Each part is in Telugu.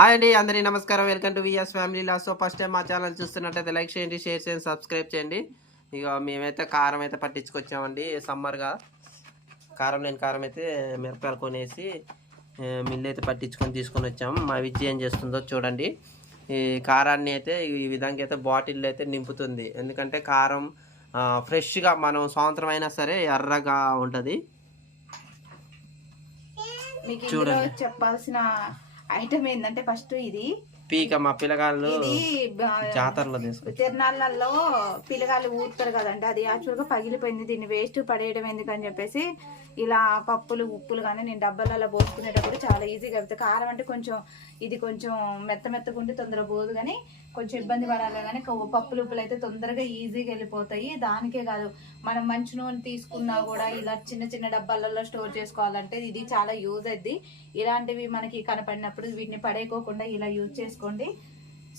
హాయ్ అండి, అందరికీ నమస్కారం. Welcome to VS family laws. So first time మా ఛానల్ చూస్తున్నట్టయితే లైక్ చేయండి, షేర్ చేయండి, సబ్స్క్రైబ్ చేయండి. ఇక మేమైతే కారం అయితే పట్టించుకొచ్చామండి. సమ్మర్గా కారం లేని కారం అయితే మిరపకాయలు కొనేసి మిల్లు అయితే పట్టించుకొని తీసుకొని వచ్చాము. మా విజ్జి ఏం చేస్తుందో చూడండి. ఈ కారాన్ని అయితే ఈ విధంగా అయితే బాటిల్ అయితే నింపుతుంది. ఎందుకంటే కారం ఫ్రెష్గా మనం సంవత్సరం అయినా సరే ఎర్రగా ఉంటుంది. చూడండి, చెప్పాల్సిన ఐటమ్ ఏంటంటే ఫస్ట్ ఇది పీక మా పిల్లగాళ్ళు జాతరలో తిరణాలలో పిల్లగాళ్ళు ఊరుతారు కదండి, అది యాక్చువల్గా పగిలిపోయింది. దీన్ని వేస్ట్ పడేయడం ఎందుకని చెప్పేసి ఇలా పప్పులు ఉప్పులు కానీ నేను డబ్బాలలో పోసుకునేటప్పుడు చాలా ఈజీగా అవుతుంది. కారం అంటే కొంచెం ఇది కొంచెం మెత్తగుంటే తొందరగా పోదు, కానీ కొంచెం ఇబ్బంది పడాలి. కానీ పప్పులు ఉప్పులు అయితే తొందరగా ఈజీగా వెళ్ళిపోతాయి. దానికే కాదు, మనం మంచి నూనె తీసుకున్నా కూడా ఇలా చిన్న చిన్న డబ్బాలలో స్టోర్ చేసుకోవాలంటే ఇది చాలా యూజ్ అవుద్ది. ఇలాంటివి మనకి కనపడినప్పుడు వీటిని పడేయకోకుండా ఇలా యూజ్ చేసుకోండి.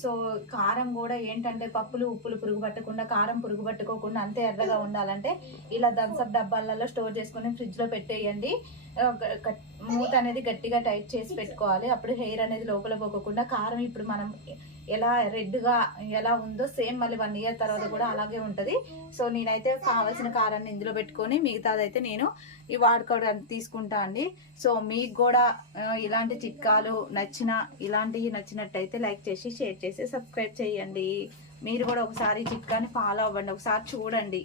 సో కారం కూడా ఏంటంటే పప్పులు ఉప్పులు పురుగు పట్టకుండా, కారం పురుగు పట్టుకోకుండా అంతే ఎర్రగా ఉండాలంటే ఇలా థమ్స్అప్ డబ్బాలలో స్టోర్ చేసుకొని ఫ్రిడ్జ్లో పెట్టేయండి. మూత అనేది గట్టిగా టైట్ చేసి పెట్టుకోవాలి. అప్పుడు హెయిర్ అనేది లోపల పోకుండా కారం ఇప్పుడు మనం ఎలా రెడ్గా ఎలా ఉందో సేమ్ మళ్ళీ 1 year తర్వాత కూడా అలాగే ఉంటుంది. సో నేనైతే కావాల్సిన కారాన్ని ఇందులో పెట్టుకొని మిగతాదైతే నేను ఈ వాడుకోవడానికి తీసుకుంటా అండి. సో మీకు కూడా ఇలాంటి చిట్కాలు ఇలాంటివి నచ్చినట్టయితే లైక్ చేసి షేర్ చేసి సబ్స్క్రైబ్ చేయండి. మీరు కూడా ఒకసారి చిట్కాని ఫాలో అవ్వండి, ఒకసారి చూడండి.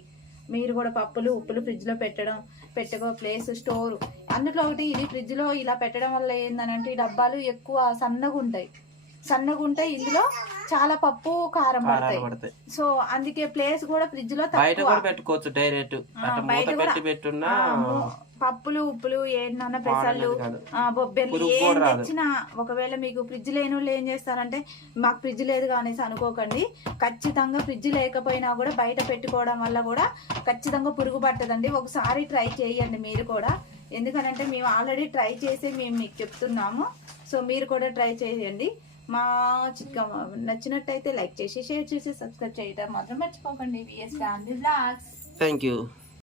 మీరు కూడా పప్పులు ఉప్పులు ఫ్రిడ్జ్లో పెట్టుకో ప్లేస్ స్టోర్ అందులో ఒకటి. ఇది ఫ్రిడ్జ్లో ఇలా పెట్టడం వల్ల ఏంటంటే ఈ డబ్బాలు ఎక్కువ సన్నగా ఉంటాయి, ఇందులో చాలా పప్పు కారం పడతాయి. సో అందుకే ప్లేస్ కూడా ఫ్రిడ్జ్ లో పెట్టుకోవచ్చు డైరెక్ట్. పప్పులు ఉప్పులు ఏంటన్నా పెసళ్ళు బొబ్బెర్లు ఏం తెచ్చినా ఒకవేళ మీకు ఫ్రిడ్జ్ లేని వాళ్ళు ఏం చేస్తారంటే మాకు ఫ్రిడ్జ్ లేదు అనేసి అనుకోకండి. ఖచ్చితంగా ఫ్రిడ్జ్ లేకపోయినా కూడా బయట పెట్టుకోవడం వల్ల కూడా ఖచ్చితంగా పురుగు పట్టదండి. ఒకసారి ట్రై చేయండి మీరు కూడా, ఎందుకనంటే మేము ఆల్రెడీ ట్రై చేసి మేము మీకు చెప్తున్నాము. సో మీరు కూడా ట్రై చేయండి. మా చిట్కా నచ్చినట్టయితే లైక్ చేసి షేర్ చేసి సబ్స్క్రైబ్ చేయడం మాత్రం మర్చిపోకండి. VS family blogs. Thank you.